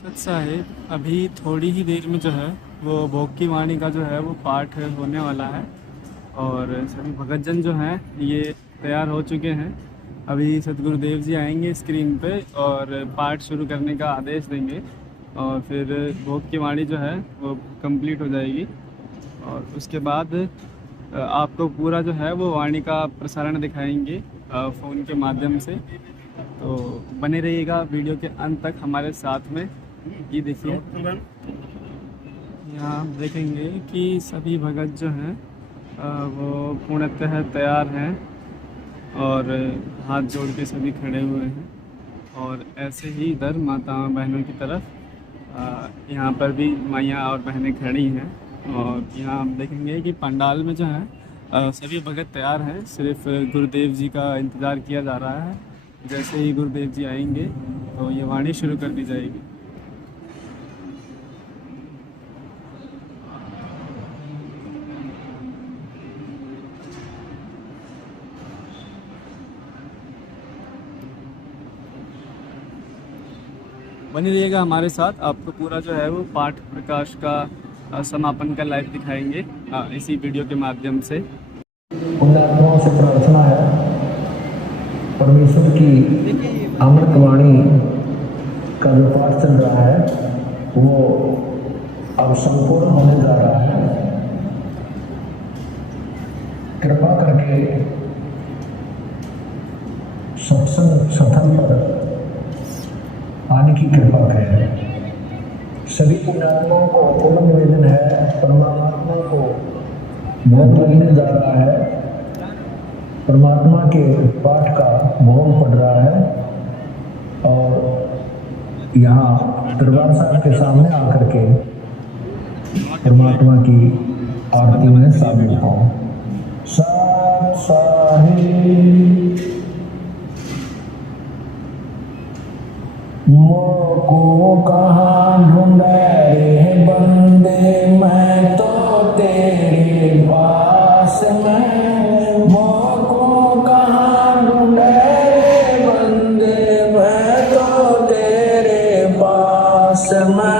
सत साहिब अभी थोड़ी ही देर में जो है वो भोग की वाणी का जो है वो पाठ होने वाला है। और सभी भगतजन जो हैं ये तैयार हो चुके हैं। अभी सतगुरुदेव जी आएंगे स्क्रीन पे और पाठ शुरू करने का आदेश देंगे और फिर भोग की वाणी जो है वो कंप्लीट हो जाएगी। और उसके बाद आपको पूरा जो है वो वाणी का प्रसारण दिखाएंगे फ़ोन के माध्यम से। तो बने रहिएगा वीडियो के अंत तक हमारे साथ में। ये देखिए, यहाँ आप देखेंगे कि सभी भगत जो हैं वो पूर्णतः तैयार हैं और हाथ जोड़ के सभी खड़े हुए हैं। और ऐसे ही इधर माताओं बहनों की तरफ यहाँ पर भी माइयाँ और बहनें खड़ी हैं। और यहाँ आप देखेंगे कि पंडाल में जो है सभी भगत तैयार हैं, सिर्फ गुरुदेव जी का इंतज़ार किया जा रहा है। जैसे ही गुरुदेव जी आएंगे तो ये वाणी शुरू कर दी जाएगी। बनी रहिएगा हमारे साथ, आपको पूरा जो है वो पाठ प्रकाश का समापन का लाइव दिखाएंगे इसी वीडियो के माध्यम से। पुण्यात्माओं से प्रार्थना है परमेश्वर की अमृत वाणी का जो पाठ चल रहा है वो अब संपूर्ण होने जा रहा है। कृपा करके सत्संग सथन पर आने की कृपा करें। सभी पुण्यात्माओं को पूर्ण निवेदन है, परमात्मा को भोग लगने जा रहा है। परमात्मा के पाठ का भोग पड़ रहा है और यहाँ दरबार साहब के सामने आकर के परमात्मा की आरती में शामिल हो। सत साहिब मोको कहाँ ढूंढे रे बंदे, मैं तो तेरे पास में। मोको कहाँ ढूंढे रे बंदे, मैं तो तेरे पास में।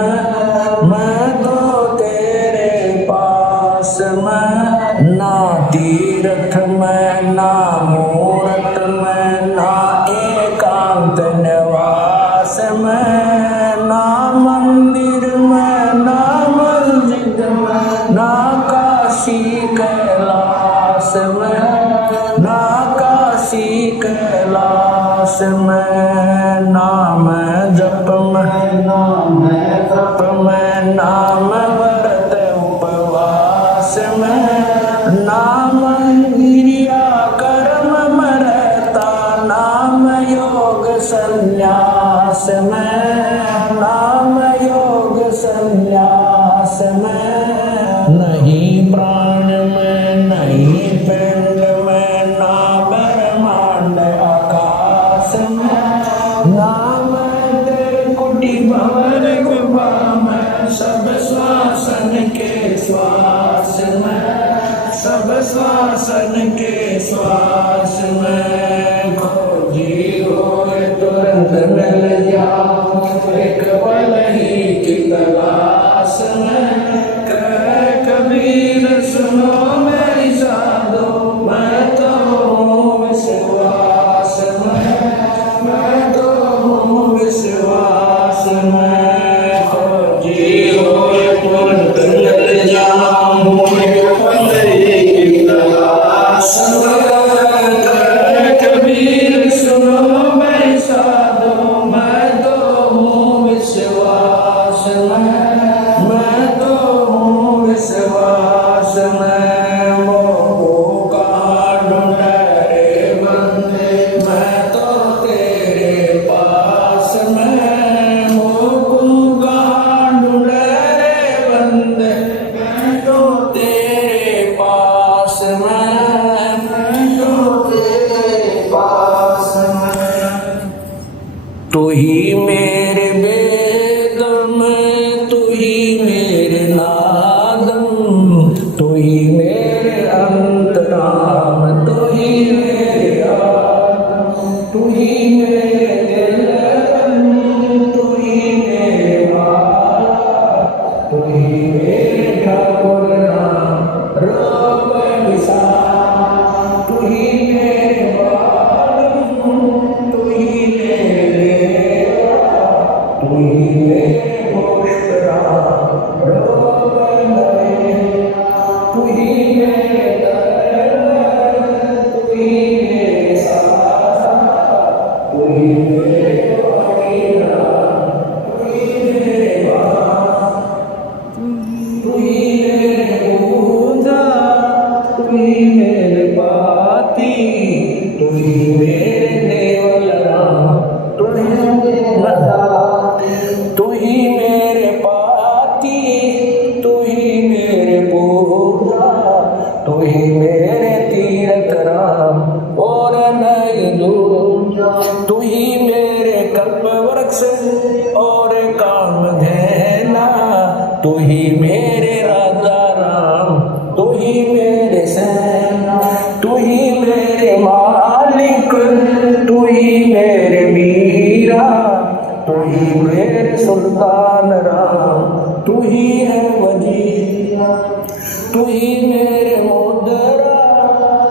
मैं तो तेरे पास में। ना तीर्थ में ना मूरत में ना एकांत निवास में, ना मंदिर में ना मस्जिद में, ना काशी कैलाश में, ना काशी कैलाश में। नाम जप में नाम तप में, नाम व्रत उपवास में, नाम क्रिया कर्म में रहता, नाम योग संन्यास में, नाम योग संन्यास में। नहीं प्राण में नहीं पिंड में, ना ब्रह्मांड आकाश में, नाम तेरे कुटी भंवर गुफा में। सब श्वासन के श्वास में, सब श्वासन के श्वास में। खोजी हो तुरंत मिल जाओ, एक पल ही की तलाश में। कह कबीर सुनो मेरी साधो, मैं तो हूँ विश्वास में, मैं तो हूँ विश्वास में। खोजी हो तुरंत मिल जाओ, एक पल ही की तलाश में। कबीर सुनो मैं साधो, मैं तो हूँ विश्वास तू ही मेरे मुस्कुरा रोग नए, तू ही मेरे दर्द, तू ही मेरे सहारा, तू ही मेरे वकीला, तू ही मेरे बाप, तू ही मेरे पूजा, तू ही मेरे पाती, तू ही मेरे देवलरा, तू ही मेरे लता, तू ही मेरे पाती, तू ही मेरे पूजा, तू ही मेरे तीरथ राम और नई दूजा, तू ही मेरे कल्प वृक्ष और काम धैना, तू ही मेरे राजा राम, तू ही मेरे सेना, तू ही मेरे मालिक, तू ही मेरे मीरा, तू ही मेरे सुल्तान राम, तू ही है वजीरा, तू ही मेरे मुदरा,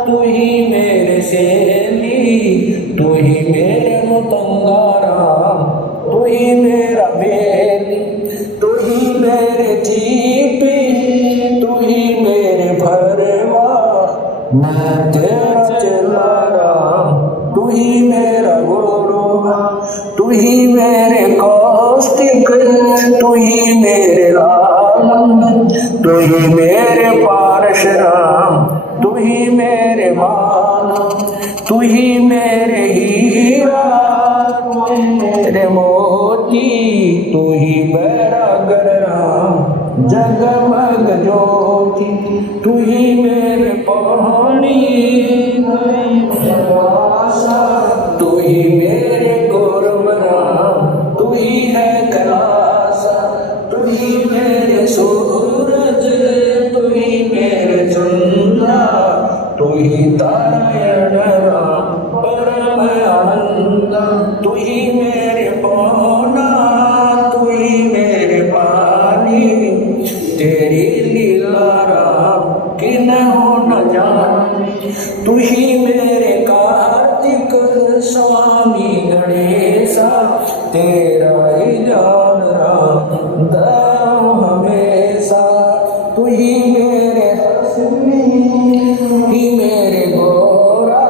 तू ही मेरे शेली, तू ही मेरे मुतंगा राम, तू ही मेरा बेली, तू ही मेरे चीपी, तू ही मेरे भरवा, मैं तेरा चेला राम, तू ही मेरा गुरुवा, तू ही मेरे कौस्तिक, तू ही मेरे राम, तू ही मेरे पारशुराम, तू ही मेरे मान, तू ही मेरे हीरा, तू ही मेरे मोती, तू ही बैरागर राम जगमग ज्योति, तू ही मेरे पानी, तू ही मेरे गुरु राम, तू ही है कलासा, तू ही मेरे सूरज, तू ही मेरे चंद्रा, तू ही तारायण राम परम आनंद, तू ही मेरे पौना, तू ही मेरे पानी, तेरी लीला राम कि न हो न जाने, तू ही मेरे कार्तिक स्वामी गणेशा, तेरा ही जान राम दो हमेशा, तू ही मेरे हसनी, ही मेरे गोरा,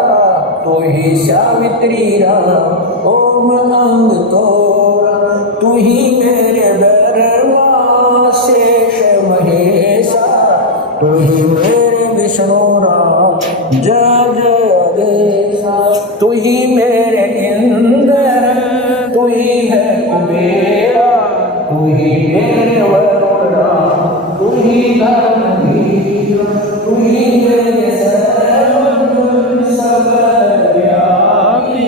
तू ही सावित्री राम ओम अंग तोरा, तू ही मेरे बरवा शेष महेशा, तू ही मेरे विष्णु राम जय जय देशा, तू ही मेरे इंद्र, तू ही है कुबेरा, तू ही मेरे वरुण राम, तू ही धर्मवीर, तू ही मेरे सर्व सब व्यापी,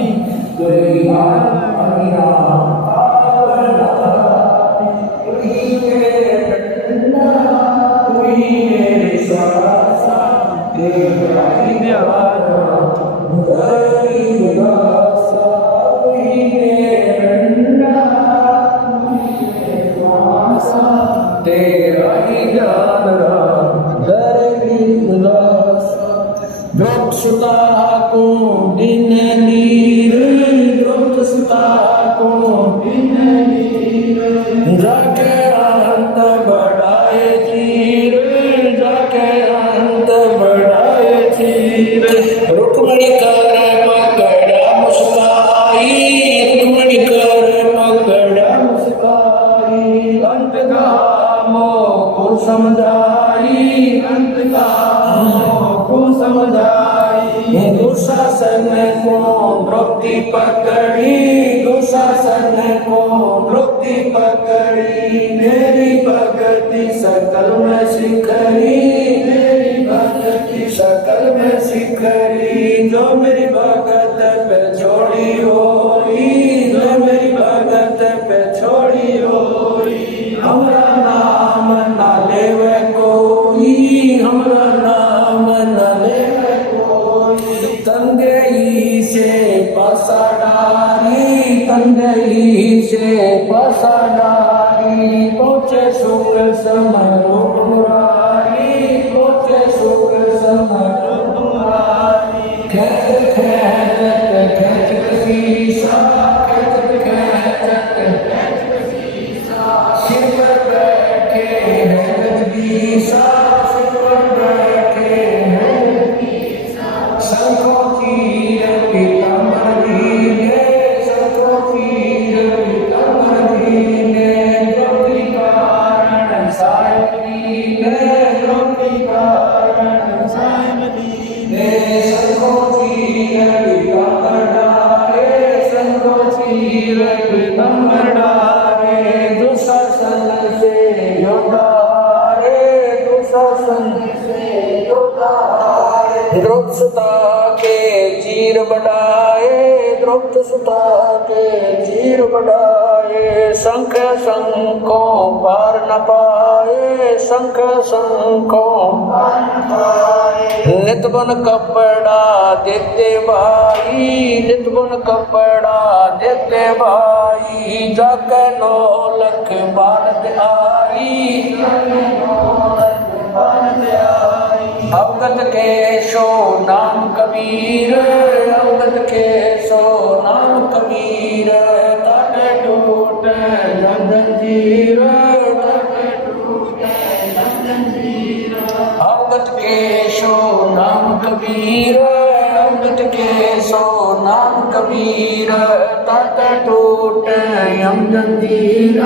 तू ही हरि राम पावनतापी, तू ही मेरे ठंडा, तू ही मेरे श्वासा, तेरा ही द्वारा हरि उदासा, तू ही मेरे ठंडा, तू ही मेरे श्वासा, तेरा ही ज्ञान राम हरि उदासा, द्रुत सुता को दिन नीर, द्रुत सुता को दिन नीर, जाके अंत बढ़ाए चीर, जाके अंत बढ़ाए चीर, रुक्मणी कर पकड़ा मुस्काई, रुक्मणी कर पकड़ा मुस्काई, अंत कामों को समझाई, अंत कामों को समझाई, दुशासन को द्रौपदी पकड़ी, दुशासन को द्रौपदी पकड़ी, मेरी भक्ति सकल में सिखरी, मेरी भक्ति सकल में सिखरी, जो मेरी भगत पे छोड़ी होई, जो मेरी भगत पे छोड़ी होई, हमरा नाम ना लेवे कोई, हमरा नाम ना लेवे कोई, तंगई से पसडारी, तंगई से पसडारी, पहुँचे सुख समरूप मुरारी, पहुँचे सुख समरूप मुरारी, खेच खेच खेच शीशा, खेच खेच खेच द्रौपदी सुता के चीर बढ़ाए, द्रौपदी सुता के चीर बढ़ाए, शंख शंखों पार न पाए, शंख शंखों पार न पाए। नित बन कपड़ा देते भाई, नित बन कपड़ा देते भाई, जाके नौलख बालद आई, अवगत के सो नाम कबीर, अवगत के सो नाम कबीर, ताके टूटे जंजीर, ताके टूटे जंजीर। अवगत के सो नाम कबीर, अवगत के सो नाम कबीर, ताके टूटे यम जंजीर,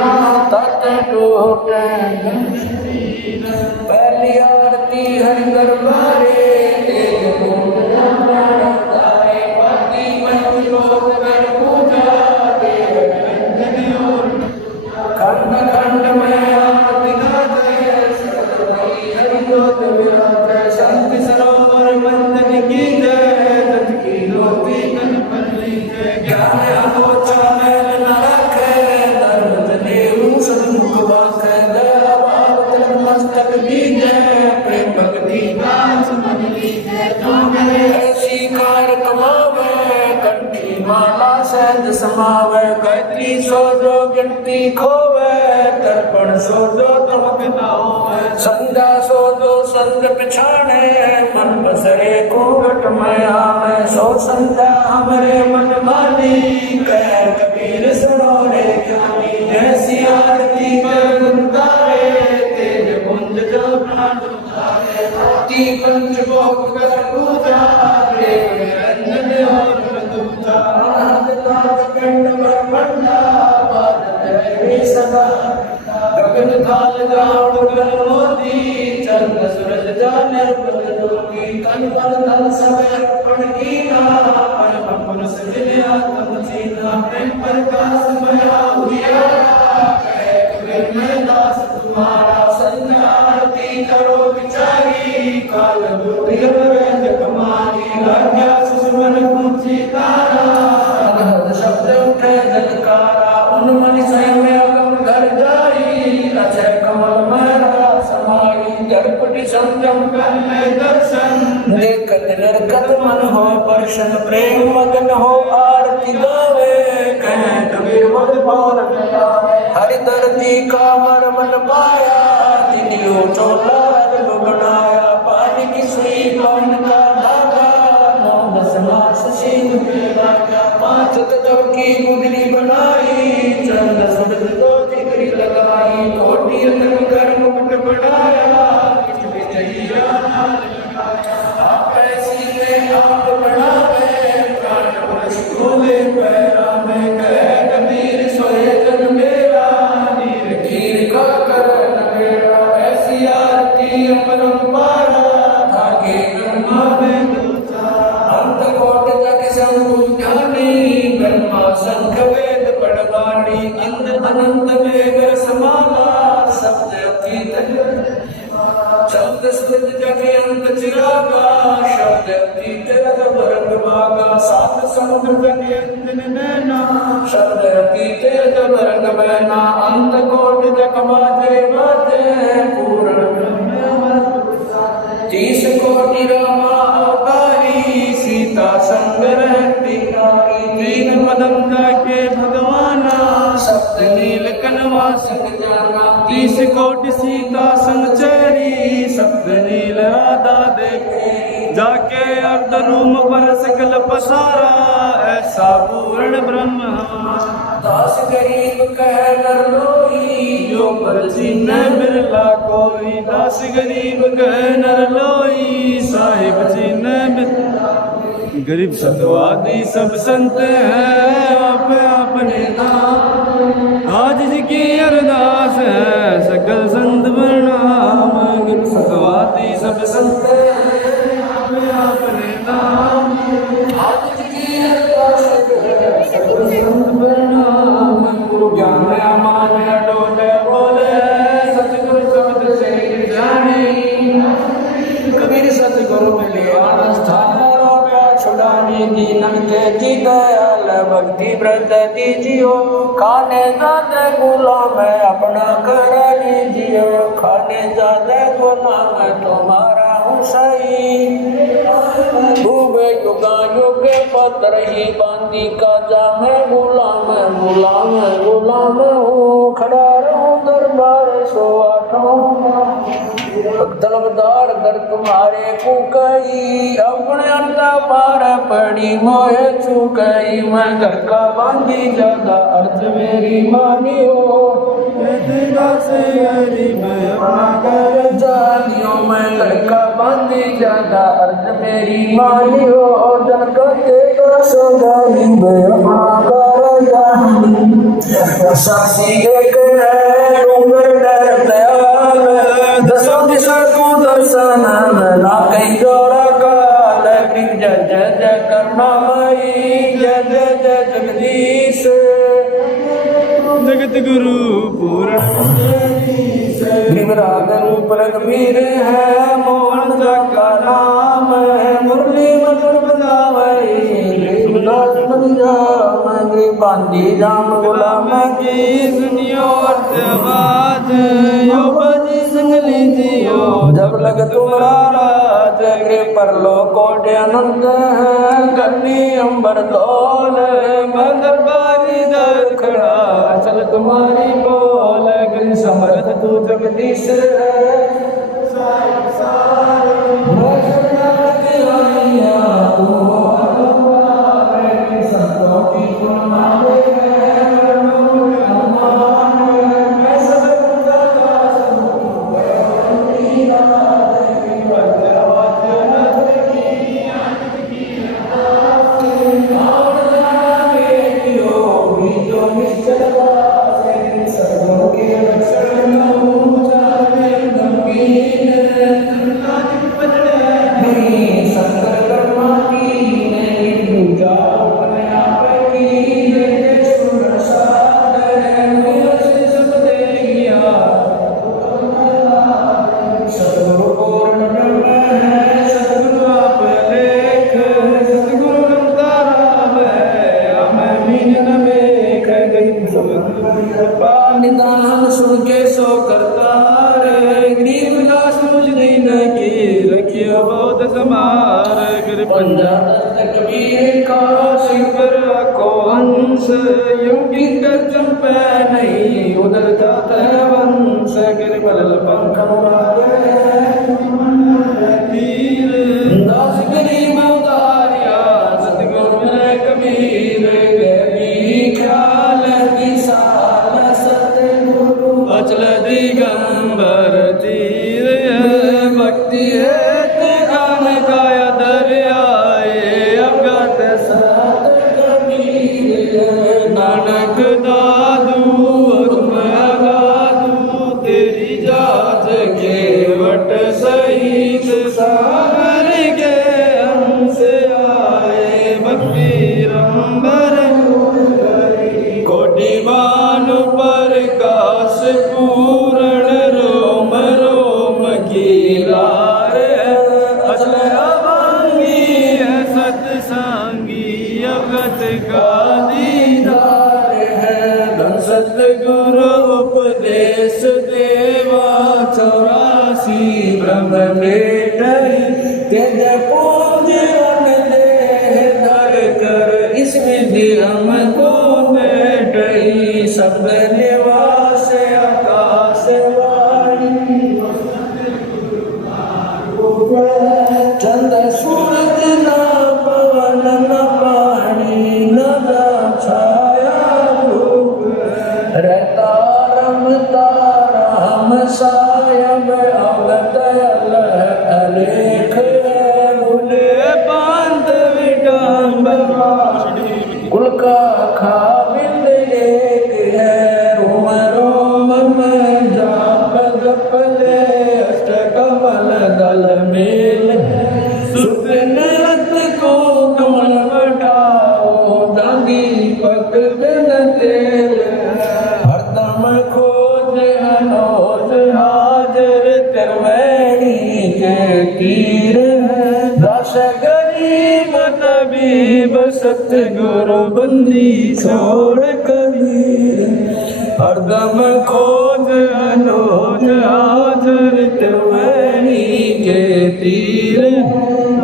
ताके टूटे यम जंजीर। पहली आरती हरि दरबारे, तेज गुण गाए, बाकी पंच लोक कर पूजा, देव निरंजन और खंड खंड में आरती गाए, सतगुरु हरि जोत विराजे, शांति सरोवर मंदिर की जय, सच की ज्योति तन पर लीजे, ज्ञान अगोचर में न रखे, धर्म जनेऊ सन्मुख वाखे, दया भाव तिलक मस्तक दीजे, प्रेम भक्ति दास मन लीजे, ऐसी कार कमावे, कंठी माला सहज समावे, गायत्री सो जो गिनती खोवे, तर्पण सो जो तमक न होवे, संध्या सो जो संग पिछाड़े, मन बसरे कोवट में आवे, सो संध्या हमरे मन मानी, कह कबीर सुनो रे ज्ञानी, ऐसी आरती कर गुण गावे, तेज पुंज जो प्राण उतारे, ती पंच भोग कर पूजा, देव निरंजन और दूजा, नाथ पिंड ब्रह्मंडा, बादल में सदा, गगन काल गाढ़ गगन मोती, चंद्र सूरज जाने प्रभु ज्योति, तन मन धन सब अर्पण कीना, परम पुरुष जिने आत्म चीना, प्रेम प्रकाश मया उजियारा, कहे कबीर मैं दास तुम्हारा, संध्या आरती करो विचारी, काल बुद्धि वेद कमारी, आज्ञा सुमन पूछी तारा, अनहद शब्द उठे जलकारा, उन्मनि स्वयं में अगम घर जाई, अजय कमल मेरा समाई, दर्पटि संयम कर ले दर्शन, देखत निरखत मन हो परशन, प्रेम मगन हो आरती गावे, कहे कबीर मद पौर गावे, हरि दर्दी का मर मन पाया, तिनियो चोला रंग बनाया, पानी की सुई पवन का धागा, नौ दस मास सींग में लागा, पांच तत्व की मुद्री बनाई, चंद्र सूरज दो जिगरी लगाई, कोटि अतन कर मुकुट बढ़ाया, किछ विजयिया नाल लगाया, आप ऐसी में आप बढ़ावे, प्राण पुरुष खोले पैरा में, कहे कबीर सोए जन मेरा, नीर कीर का कर नगेरा, ऐसी आरती अपरंपारा, धागे ब्रह्मा में दूजा, अंत कोट जग शंभु ज्ञानी, ब्रह्मा शंख वेद पढ़वाणी, अंत अनंत में समाला, शब्द अतीत शब्द स्थित जग अंत चिरागा, शब्द अतीत जग रंग भागा, सात समुद्र जग अंजन नैना, शब्द अतीत जग रंग बहना, अंत कोट जग बाजे बाजे, पूर्ण ब्रह्म अमर 30 कोटि रामा अवतारी, सीता संग रहती नारी, दीन मदन के भगवाना, सप्त नील कनवा संग जाना, 30 कोटि सीता संग चेरी, सप्त नील राधा देखे, जाके अर्ध रूम पर सकल पसारा, ऐसा पूर्ण ब्रह्म, दास गरीब कह नर लोई, जो पर जीने बिरला कोई, दास गरीब कह नर लोई, साहिब जीने बिरला, गरीब सतवादी सब संत हैं, आप अपने नाम, आज जी की अरदास है, सकल संत प्रणाम, गरीब सतवादी सब संत हैं, आप अपने नाम, आज जी की अरदास है, सकल संत प्रणाम, गुरु ज्ञान मान डोले बोले, सतगुरु शब्द से जाने, कबीर सतगुरु मिले आनंद जी नमके जी दयाल भक्ति व्रत दीजियो खाने ज्यादा गुलाम अपना कर लीजियो खाने ज्यादा गुलाम तुम्हारा हूँ सही खूब युगा युग पत्र ही बांधी का जाम गुलाम गुलाम गुलाम हूँ खड़ा रहूं दरबार सो आठों तलबदार दर तुम्हारे कुकई अपने अंडा पार पड़ी मोहे चुकई मैं घर का बांधी ज्यादा अर्थ मेरी मानी हो से मैं अपना घर जानियो मैं घर का बांधी ज्यादा अर्थ मेरी मानी हो जन का देगा सगाई मैं अपना घर जानी साक्षी एक है डूंगर डर दयाल दसों दिशा को दर्शन ना कहीं जोड़ा काल जय जय जय करना मई जय जय जय जगदीश जगत गुरु पूर्ण विराग रूप रघुवीर है मोहन का नाम है मुरली मधुर बजावे बांधी जाम गुलाम की सुनियो आवाज यो बजी संग लीजियो जब लग तुम्हारा राज गिर पर लो कोटे आनंद है गन्नी अंबर दौल मगर बारी दर खड़ा चल तुम्हारी बोल गिर समर्थ तू जगदीश निदान सुन के सो करता रे गरीब का समझ नहीं की रखियो बहुत समार गिर पंजाब कबीर का शिवर को हंस योगी कर चंपे नहीं उधर जाता है वंश गिर बदल पंख तीर दास गरीब उतारिया सतगुरु में कबीर गरीबी ख्याल की साल सतगुरु अचल दिगंबर तीर भक्ति है गान गाया दरियाए अवगत सात कबीर नानक दादू तुम अगादू तेरी जात के वट सहित सागर के हमस आए भक्ति रंबर कोटि मानु प्रकाश पूर्ण रोम रोम की लार अचल अभांगी है सत्संगी अवगत का दीदार है धन सतगुरु उपदेश देवा 84 ब्रह्म में तेज पूज दे धर कर इस विधि हमको बैठई शब्द निवास आकाश वाणी चंद सूरज न पवन न पानी न छाया रूप रहता रमता राम सायब अवगत अलेख भूले पांत विडम्बर कुल का खाविंद एक है रोम रोम में जाप जपले अष्ट कमल दल मेल सुतन रत को कमल बढ़ाओ दादी पक दिन तेल हरदम खोज अनोज सतगुरु बंदी छोड़ कबीर हरदम खोज अनोज हाजर त्रिवेणी के तीर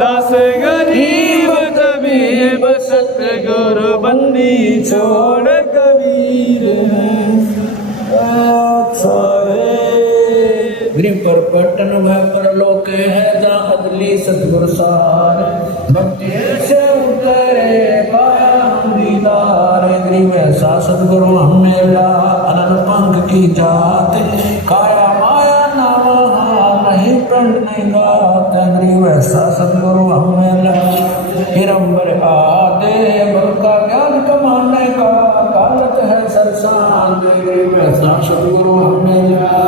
दस गरीब तबीब सतगुरु बंदी छोड़ कबीर गृह पर पटन भय पर लोक है जहाँ अदली सतगुरु सार भक्ति से उतरे पाया हम दीदार गृह ऐसा सतगुरु हमें ला अनन पंख की जात काया माया ना वहाँ नहीं प्रण नहीं गात गृह ऐसा सतगुरु हमें ला हिरंबर आदे बलका ज्ञान कमाने का कालत है सरसान गृह ऐसा सतगुरु हमें ला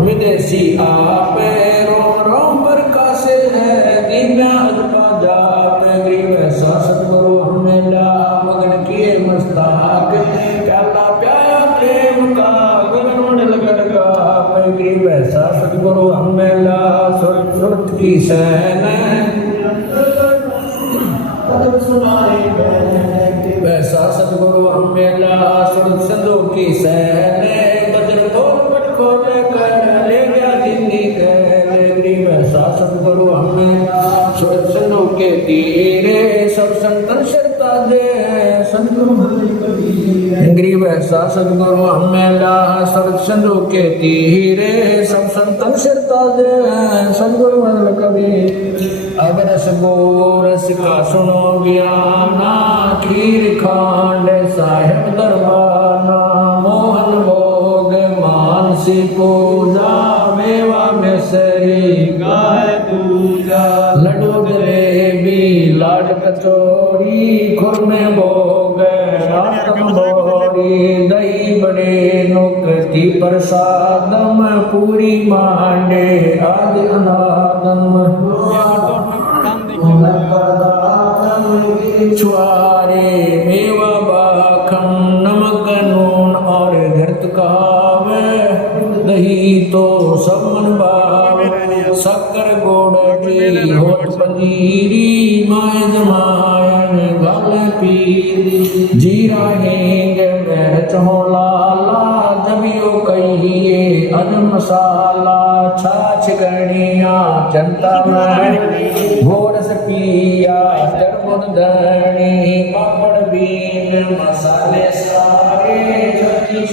विदेशी आपे रोम रोम पर कासे है दिव्या अजपा जाप गरीब ऐसा सतगुरु हमें ला मगन किए मस्ताक प्याला प्याया प्रेम का गगन लगन का गरीब ऐसा सतगुरु हमें ला सुरत की सैन वैसा सतगुरु हमें ला सुरत सिंधु की सैन बजर खोल कर ले गया दिल्ली वैसा सतगुरु हमें सुरक्षणों के तीरे सब संतन शरता दे सतगुरु गरीब ऐसा सतगुरु हमें ला सुरक्षणों के तीरे सब संतन शरता दे सतगुरु कबीर अब रस गोरस का सुनो ज्ञाना खीर खांड साहेब दरबाना मोहन भोग मानसी पूजा मेवा मिसरी गाय पूजा लड्डू जलेबी लाड कचौरी खुरमे भोग आतम भोरी दही बड़े नुक्ति प्रसादम पूरी मांडे आदि अनादम छुआरे मेवा बाखन नमक नून और घृत कहावे दही तो सब मन भावे शक्कर गोड़ की होठ पंजीरी माय जमायन गल पीरी जीरा हींग मिर्च हो लाला जबियो कहिए अज मसाला छाछ गणिया जनता में घोड़ से पिया चरबुन धनी पापड़ बीन मसाले सारे जति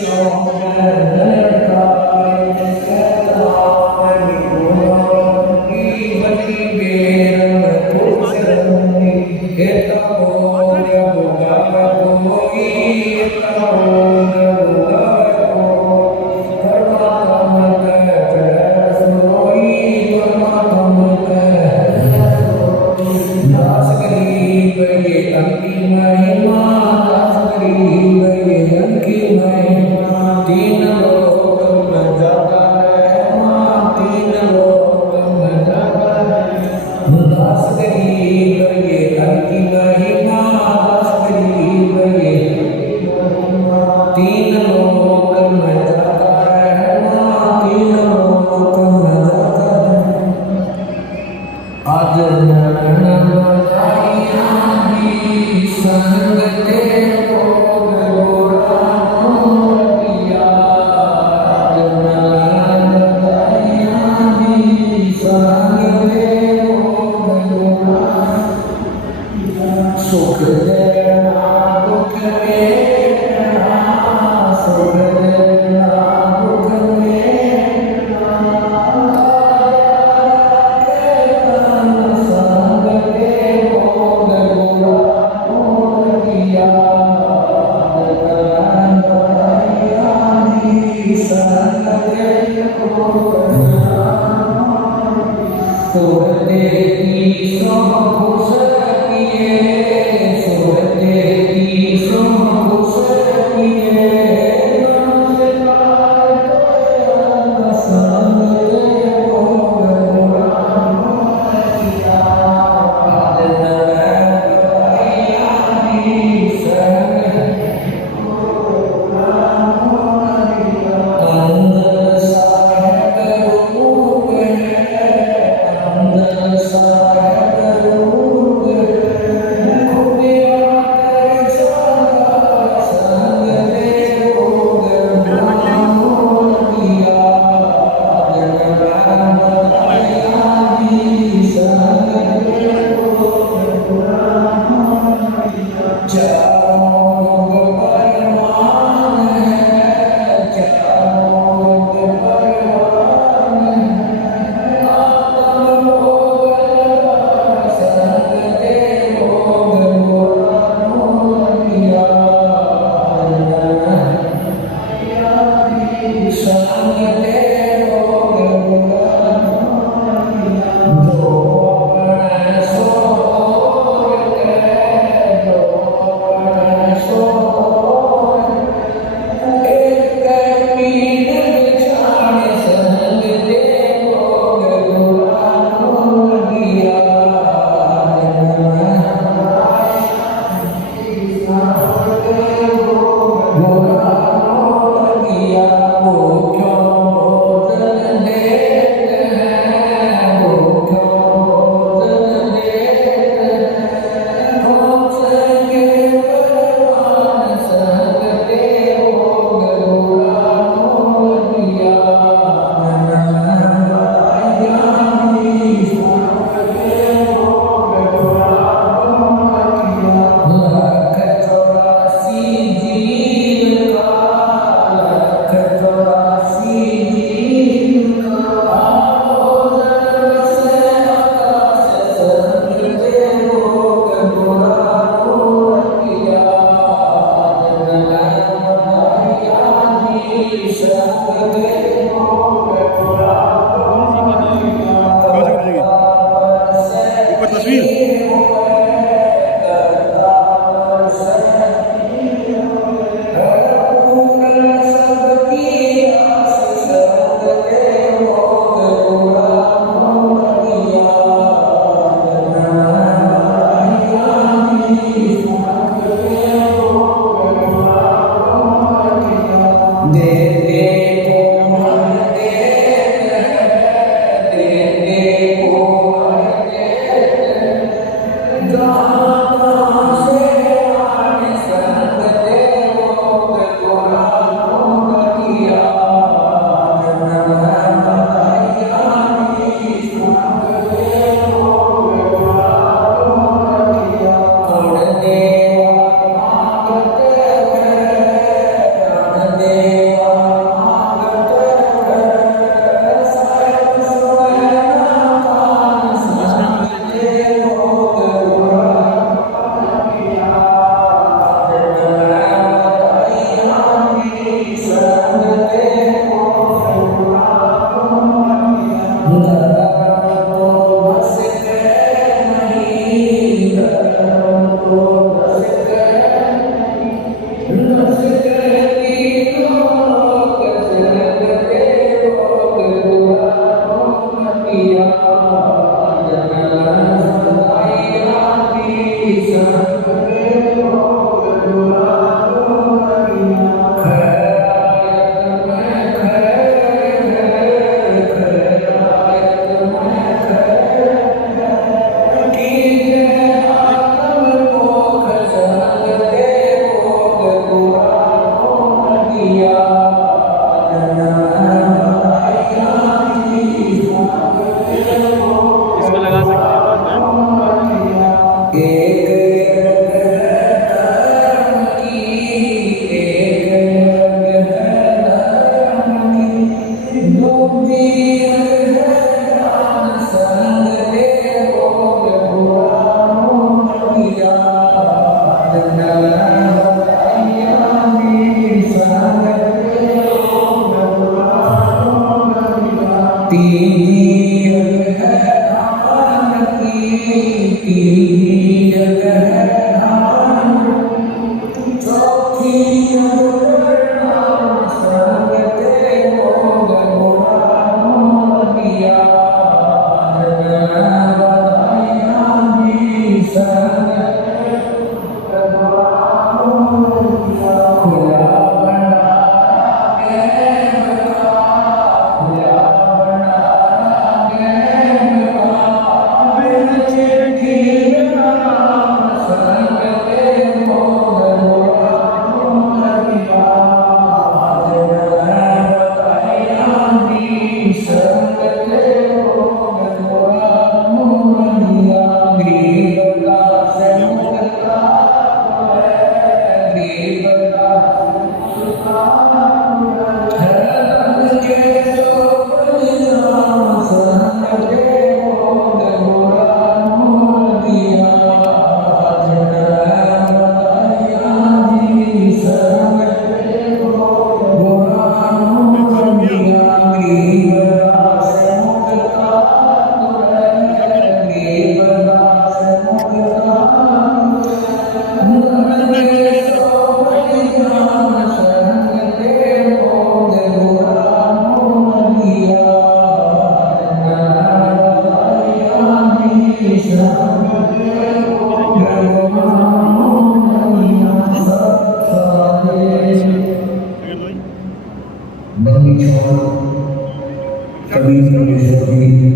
कवि परमेश्वर जी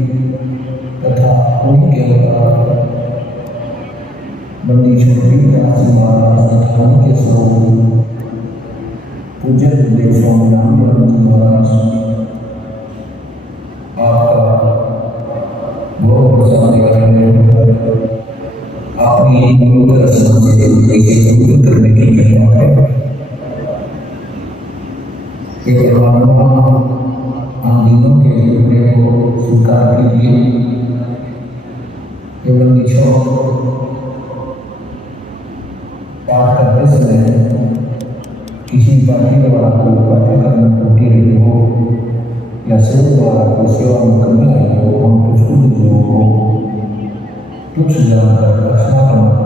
तथा उनके अवतार बंदी छोटी दास महाराज तथा उनके स्वरूप पूज्य देव स्वामी रामानंद महाराज आपका बहुत प्रसन्न करने अपनी गुरु दर्शन से एक करने की कृपा है कि परमात्मा हम दिनों के टुकड़े को स्वीकार कीजिए केवल निछो पाठ करते समय किसी पार्टी द्वारा कोई पाठ्यक्रम में त्रुटि रही हो या सेवा द्वारा कोई सेवा में कमी आई हो हम कुछ जो हो कुछ जानकर रचना करना